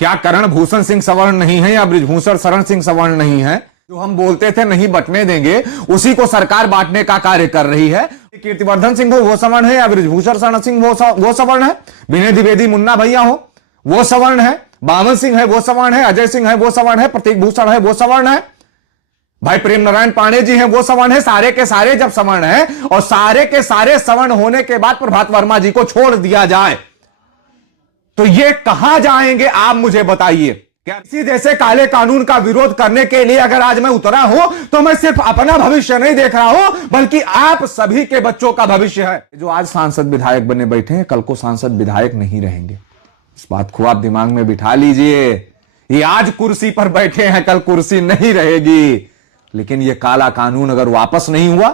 क्या करण भूषण सिंह सवर्ण नहीं है या बृजभूषण शरण सिंह सवर्ण नहीं है? जो हम बोलते थे नहीं बंटने देंगे, उसी को सरकार बांटने का कार्य कर रही है। कीर्तिवर्धन सिंह हो वो सवर्ण है या बृजभूषण शरण सिंह वो सवर्ण है? विनय द्विवेदी मुन्ना भैया हो वो सवर्ण है? बामन सिंह है वो सवर्ण है? अजय सिंह है वो सवर्ण है? प्रतीक भूषण है वो सवर्ण है? भाई प्रेम नारायण पांडे जी हैं वो सवर्ण है? सारे के सारे जब सवर्ण है और सारे के सारे सवर्ण होने के बाद प्रभात वर्मा जी को छोड़ दिया जाए तो ये कहां जाएंगे आप मुझे बताइए। क्या इसी जैसे काले कानून का विरोध करने के लिए अगर आज मैं उतरा हूं तो मैं सिर्फ अपना भविष्य नहीं देख रहा हूं बल्कि आप सभी के बच्चों का भविष्य है। जो आज सांसद विधायक बने बैठे हैं कल को सांसद विधायक नहीं रहेंगे, इस बात को आप दिमाग में बिठा लीजिए। ये आज कुर्सी पर बैठे हैं कल कुर्सी नहीं रहेगी, लेकिन ये काला कानून अगर वापस नहीं हुआ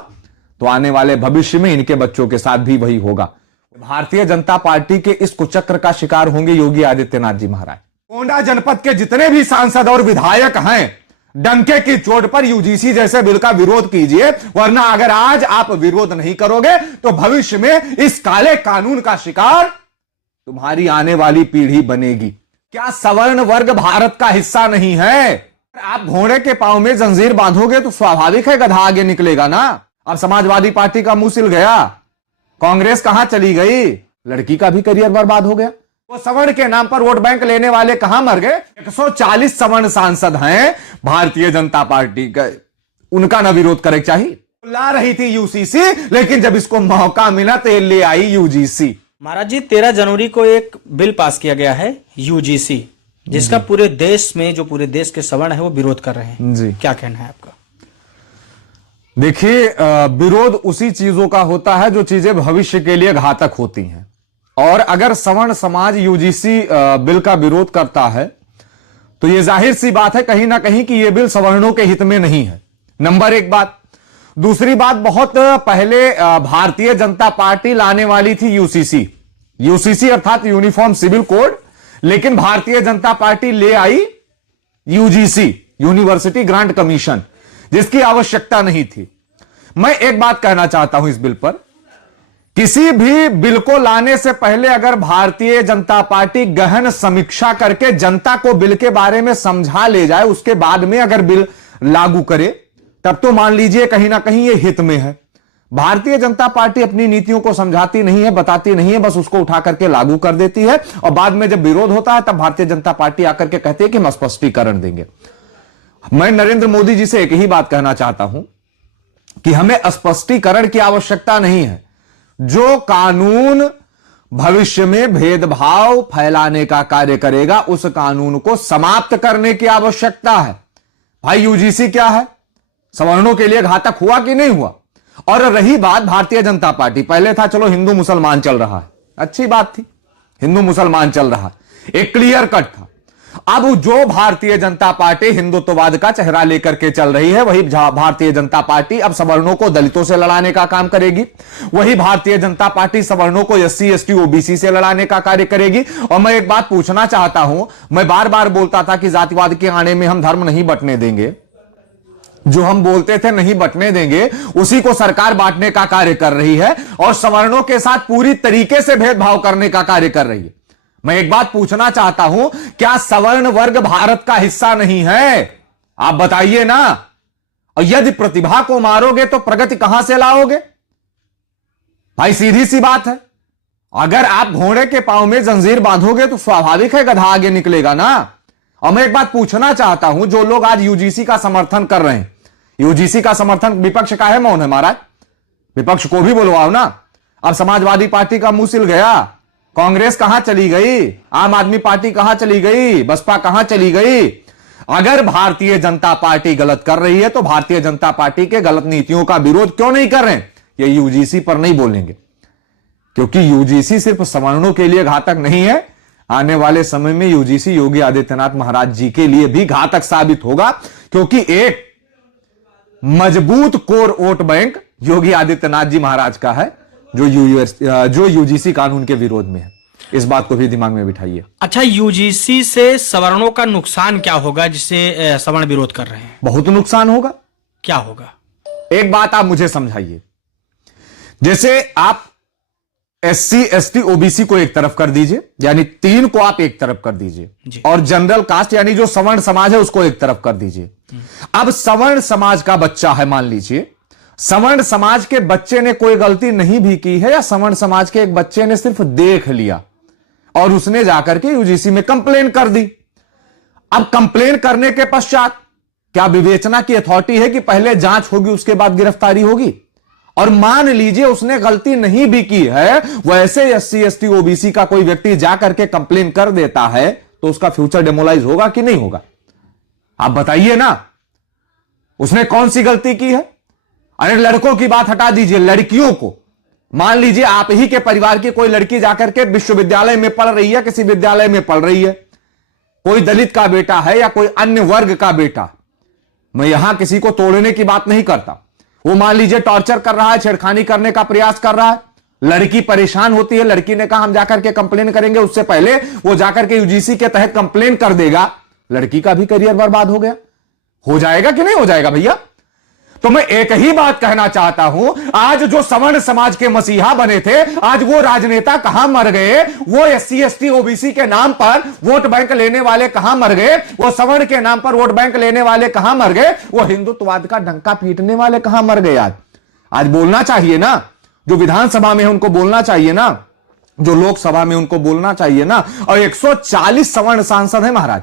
तो आने वाले भविष्य में इनके बच्चों के साथ भी वही होगा। भारतीय जनता पार्टी के इस कुचक्र का शिकार होंगे योगी आदित्यनाथ जी महाराज। गोंडा जनपद के जितने भी सांसद और विधायक हैं डंके की चोट पर यूजीसी जैसे बिल का विरोध कीजिए, वरना अगर आज आप विरोध नहीं करोगे तो भविष्य में इस काले कानून का शिकार तुम्हारी आने वाली पीढ़ी बनेगी। क्या सवर्ण वर्ग भारत का हिस्सा नहीं है? आप घोड़े के पांव में जंजीर बांधोगे तो स्वाभाविक है गधा आगे निकलेगा ना। अब समाजवादी पार्टी का मुंह सिल गया, कांग्रेस कहां चली गई, लड़की का भी करियर बर्बाद हो गया। वो सवर्ण के नाम पर वोट बैंक लेने वाले कहां मर गए? 140 सवर्ण सांसद हैं भारतीय जनता पार्टी का, उनका ना विरोध करे चाहिए। ला रही थी यूसीसी, लेकिन जब इसको मौका मिला तो ले आई यूजीसी। महाराज जी 13 जनवरी को एक बिल पास किया गया है यूजीसी, जिसका पूरे देश में जो पूरे देश के सवर्ण है वो विरोध कर रहे हैं जी, क्या कहना है आपका? देखिए, विरोध उसी चीजों का होता है जो चीजें भविष्य के लिए घातक होती हैं, और अगर सवर्ण समाज यूजीसी बिल का विरोध करता है तो यह जाहिर सी बात है कहीं ना कहीं कि यह बिल सवर्णों के हित में नहीं है। नंबर एक बात। दूसरी बात, बहुत पहले भारतीय जनता पार्टी लाने वाली थी यूसीसी अर्थात यूनिफॉर्म सिविल कोड, लेकिन भारतीय जनता पार्टी ले आई यूजीसी, यूनिवर्सिटी ग्रांट कमीशन, जिसकी आवश्यकता नहीं थी। मैं एक बात कहना चाहता हूं इस बिल पर, किसी भी बिल को लाने से पहले अगर भारतीय जनता पार्टी गहन समीक्षा करके जनता को बिल के बारे में समझा ले जाए, उसके बाद में अगर बिल लागू करे, तब तो मान लीजिए कहीं ना कहीं यह हित में है। भारतीय जनता पार्टी अपनी नीतियों को समझाती नहीं है, बताती नहीं है, बस उसको उठा करके लागू कर देती है, और बाद में जब विरोध होता है तब भारतीय जनता पार्टी आकर के कहती है कि हम स्पष्टीकरण देंगे। मैं नरेंद्र मोदी जी से एक ही बात कहना चाहता हूं कि हमें स्पष्टीकरण की आवश्यकता नहीं है। जो कानून भविष्य में भेदभाव फैलाने का कार्य करेगा उस कानून को समाप्त करने की आवश्यकता है। भाई यूजीसी क्या है, सवर्णों के लिए घातक हुआ कि नहीं हुआ? और रही बात भारतीय जनता पार्टी, पहले था चलो हिंदू मुसलमान चल रहा है, अच्छी बात थी, हिंदू मुसलमान चल रहा है, एक क्लियर कट था। अब जो भारतीय जनता पार्टी हिंदुत्ववाद का चेहरा लेकर के चल रही है, वही भारतीय जनता पार्टी अब सवर्णों को दलितों से लड़ाने का काम करेगी, वही भारतीय जनता पार्टी सवर्णों को एससी एसटी ओबीसी से लड़ाने का कार्य करेगी। और मैं एक बात पूछना चाहता हूं, मैं बार बार बोलता था कि जातिवाद के आने में हम धर्म नहीं बंटने देंगे, जो हम बोलते थे नहीं बंटने देंगे उसी को सरकार बांटने का कार्य कर रही है और सवर्णों के साथ पूरी तरीके से भेदभाव करने का कार्य कर रही है। मैं एक बात पूछना चाहता हूं, क्या सवर्ण वर्ग भारत का हिस्सा नहीं है? आप बताइए ना। और यदि प्रतिभा को मारोगे तो प्रगति कहां से लाओगे? भाई सीधी सी बात है, अगर आप घोड़े के पांव में जंजीर बांधोगे तो स्वाभाविक है गधा आगे निकलेगा ना। और मैं एक बात पूछना चाहता हूं, जो लोग आज यूजीसी का समर्थन कर रहे हैं, यूजीसी का समर्थन विपक्ष का है मौन है महाराज, विपक्ष को भी बुलवाओ ना। अब समाजवादी पार्टी का मुंह सिल गया, कांग्रेस कहां चली गई, आम आदमी पार्टी कहां चली गई, बसपा कहां चली गई? अगर भारतीय जनता पार्टी गलत कर रही है तो भारतीय जनता पार्टी के गलत नीतियों का विरोध क्यों नहीं कर रहे हैं? ये यूजीसी पर नहीं बोलेंगे, क्योंकि यूजीसी सिर्फ सवर्णों के लिए घातक नहीं है, आने वाले समय में यूजीसी योगी आदित्यनाथ महाराज जी के लिए भी घातक साबित होगा, क्योंकि एक मजबूत core vote bank Yogi Adityanath ji महाराज का है जो यूजीसी कानून के विरोध में है। इस बात को भी दिमाग में बिठाइए। अच्छा, यूजीसी से सवर्णों का नुकसान क्या होगा जिससे सवर्ण विरोध कर रहे हैं? बहुत नुकसान होगा। क्या होगा? एक बात आप मुझे समझाइए, जैसे आप SC ST OBC को एक तरफ कर दीजिए, यानी 3 को आप एक तरफ कर दीजिए, और जनरल कास्ट यानी जो सवर्ण समाज है उसको एक तरफ कर दीजिए। अब सवर्ण समाज का बच्चा है, मान लीजिए सवर्ण समाज के बच्चे ने कोई गलती नहीं भी की है, या सवर्ण समाज के एक बच्चे ने सिर्फ देख लिया और उसने जाकर के UGC में कंप्लेन कर दी। अब कंप्लेन करने के पश्चात क्या विवेचना की अथॉरिटी है कि पहले जांच होगी उसके बाद गिरफ्तारी होगी? और मान लीजिए उसने गलती नहीं भी की है, वैसे SC ST OBC का कोई व्यक्ति जाकर के कंप्लेन कर देता है, तो उसका फ्यूचर डेमोलाइज होगा कि नहीं होगा? आप बताइए ना, उसने कौन सी गलती की है? अरे लड़कों की बात हटा दीजिए, लड़कियों को मान लीजिए आप ही के परिवार की कोई लड़की जाकर के विश्वविद्यालय में पढ़ रही है, किसी विद्यालय में पढ़ रही है, कोई दलित का बेटा है या कोई अन्य वर्ग का बेटा, मैं यहां किसी को तोड़ने की बात नहीं करता, वो मान लीजिए टॉर्चर कर रहा है, छेड़खानी करने का प्रयास कर रहा है, लड़की परेशान होती है, लड़की ने कहा हम जाकर के कंप्लेन करेंगे, उससे पहले वो जाकर के UGC के तहत कंप्लेन कर देगा, लड़की का भी करियर बर्बाद हो गया, हो जाएगा कि नहीं हो जाएगा भैया? तो मैं एक ही बात कहना चाहता हूं, आज जो सवर्ण समाज के मसीहा बने थे, आज वो राजनेता कहां मर गए? वो SC ST OBC के नाम पर वोट बैंक लेने वाले कहां मर गए? वो सवर्ण के नाम पर वोट बैंक लेने वाले कहां मर गए? वो हिंदुत्ववाद का डंका पीटने वाले कहां मर गए? आज बोलना चाहिए ना, जो विधानसभा में उनको बोलना चाहिए ना, जो लोकसभा में उनको बोलना चाहिए ना। और 140 सवर्ण सांसद है महाराज,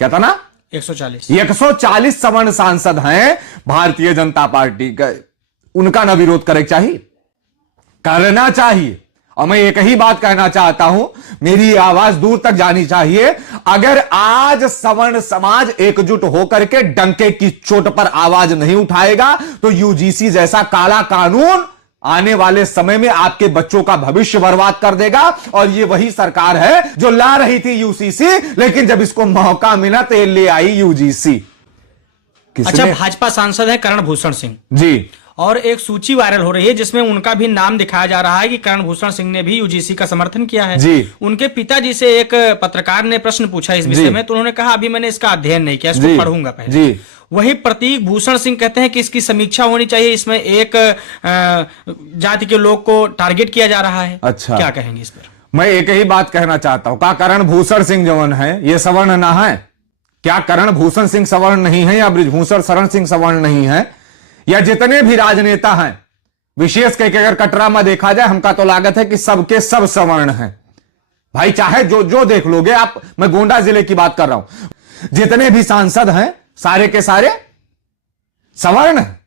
क्या था ना, 140 सवर्ण सांसद हैं भारतीय जनता पार्टी का, उनका ना विरोध करे चाहिए, करना चाहिए। और मैं एक ही बात कहना चाहता हूं, मेरी आवाज दूर तक जानी चाहिए, अगर आज सवर्ण समाज एकजुट होकर के डंके की चोट पर आवाज नहीं उठाएगा तो UGC जैसा काला कानून आने वाले समय में आपके बच्चों का भविष्य बर्बाद कर देगा। और ये वही सरकार है जो ला रही थी UCC, लेकिन जब इसको मौका मिला तो ये ले आई UGC। अच्छा, भाजपा सांसद है कर्ण भूषण सिंह जी, और एक सूची वायरल हो रही है जिसमें उनका भी नाम दिखाया जा रहा है कि कर्ण भूषण सिंह ने भी UGC का समर्थन किया है जी। उनके पिताजी से एक पत्रकार ने प्रश्न पूछा इस विषय में, तो उन्होंने कहा अभी मैंने इसका अध्ययन नहीं किया, इसको पढ़ूंगा पहले जी। वही प्रतीक भूषण सिंह कहते हैं कि इसकी समीक्षा होनी चाहिए, इसमें एक जाति के लोग को टारगेट किया जा रहा है। अच्छा, क्या कहेंगे इस पर? मैं एक ही बात कहना चाहता हूं, क्या कर्ण भूषण सिंह जवन है ये सवर्ण ना है? क्या कर्ण भूषण सिंह सवर्ण नहीं है, या ब्रिजभूषण शरण सिंह सवर्ण नहीं है, या जितने भी राजनेता हैं, विशेष करके अगर कटरा में देखा जाए, हमका तो लागत है कि सबके सब सवर्ण हैं भाई, चाहे जो देख लोगे आप। मैं गोंडा जिले की बात कर रहा हूं, जितने भी सांसद हैं सारे के सारे सवर्ण हैं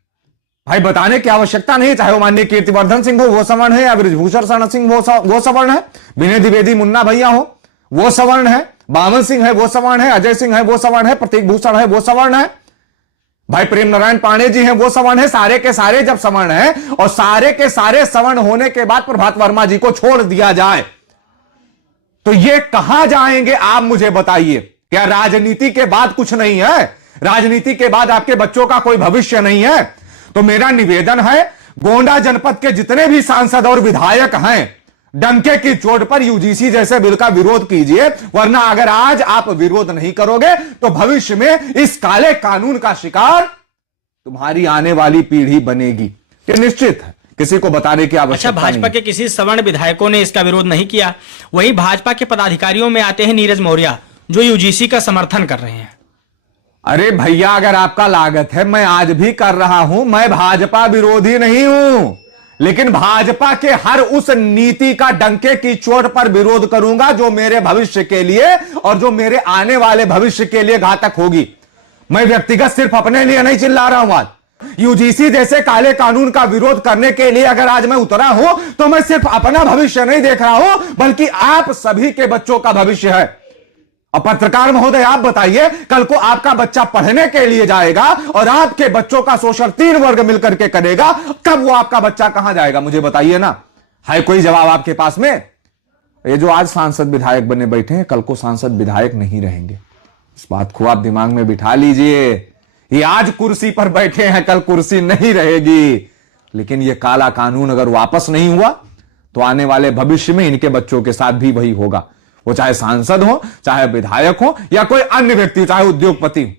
भाई, बताने की आवश्यकता नहीं, चाहे वो माननीय कीर्तिवर्धन सिंह हो वो सवर्ण है, या ब्रिजभूषण शरण सिंह वो सवर्ण है, विनय द्विवेदी मुन्ना भैया हो वो सवर्ण है, बावन सिंह है वो सवर्ण है, अजय सिंह है वो सवर्ण है, प्रतीक भूषण है वो सवर्ण है, भाई प्रेम नारायण पांडे जी हैं वो सवर्ण है। सारे के सारे जब सवर्ण है और सारे के सारे सवर्ण होने के बाद प्रभात वर्मा जी को छोड़ दिया जाए तो ये कहां जाएंगे आप मुझे बताइए? क्या राजनीति के बाद कुछ नहीं है? राजनीति के बाद आपके बच्चों का कोई भविष्य नहीं है? तो मेरा निवेदन है, गोंडा जनपद के जितने भी सांसद और विधायक हैं, डंके की चोट पर UGC जैसे बिल का विरोध कीजिए, वरना अगर आज आप विरोध नहीं करोगे तो भविष्य में इस काले कानून का शिकार तुम्हारी आने वाली पीढ़ी बनेगी, ये निश्चित है, किसी को बताने की आवश्यकता नहीं। अच्छा, भाजपा के किसी सवर्ण विधायकों ने इसका विरोध नहीं किया, वहीं भाजपा के पदाधिकारियों में आते हैं नीरज मौर्य जो UGC का समर्थन कर रहे हैं। अरे भैया, अगर आपका लागत है, मैं आज भी कर रहा हूं, मैं भाजपा विरोधी नहीं हूं, लेकिन भाजपा के हर उस नीति का डंके की चोट पर विरोध करूंगा जो मेरे भविष्य के लिए और जो मेरे आने वाले भविष्य के लिए घातक होगी। मैं व्यक्तिगत सिर्फ अपने लिए नहीं चिल्ला रहा हूं, आज UGC जैसे काले कानून का विरोध करने के लिए अगर आज मैं उतरा हूं तो मैं सिर्फ अपना भविष्य नहीं देख रहा हूं, बल्कि आप सभी के बच्चों का भविष्य है। अब पत्रकार महोदय, आप बताइए, कल को आपका बच्चा पढ़ने के लिए जाएगा और आपके बच्चों का शोषण 3 वर्ग मिलकर के करेगा, कब वो आपका बच्चा कहां जाएगा? मुझे बताइए ना, है कोई जवाब आपके पास में? ये जो आज सांसद विधायक बने बैठे हैं, कल को सांसद विधायक नहीं रहेंगे, इस बात को आप दिमाग में बिठा लीजिए। ये आज कुर्सी पर बैठे हैं, कल कुर्सी नहीं रहेगी, लेकिन ये काला कानून अगर वापस नहीं हुआ तो आने वाले भविष्य में इनके बच्चों के साथ भी वही होगा, वो चाहे सांसद हो, चाहे विधायक हो, या कोई अन्य व्यक्ति, चाहे उद्योगपति हो।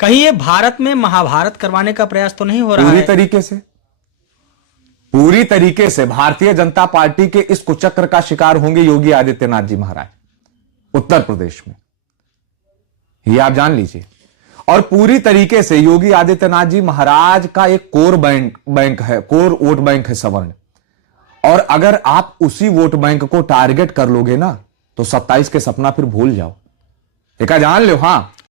कहीं ये भारत में महाभारत करवाने का प्रयास तो नहीं हो रहा है? पूरी तरीके से पूरी तरीके से भारतीय जनता पार्टी के इस कुचक्र का शिकार होंगे योगी आदित्यनाथ जी महाराज उत्तर प्रदेश में, ये आप जान लीजिए। और पूरी तरीके से योगी आदित्यनाथ जी महाराज का एक कोर बैंक है, कोर वोट बैंक है सवर्ण, और अगर आप उसी वोट बैंक को टारगेट कर लोगे ना तो 27 के सपना फिर भूल जाओ। एक जान लो, हां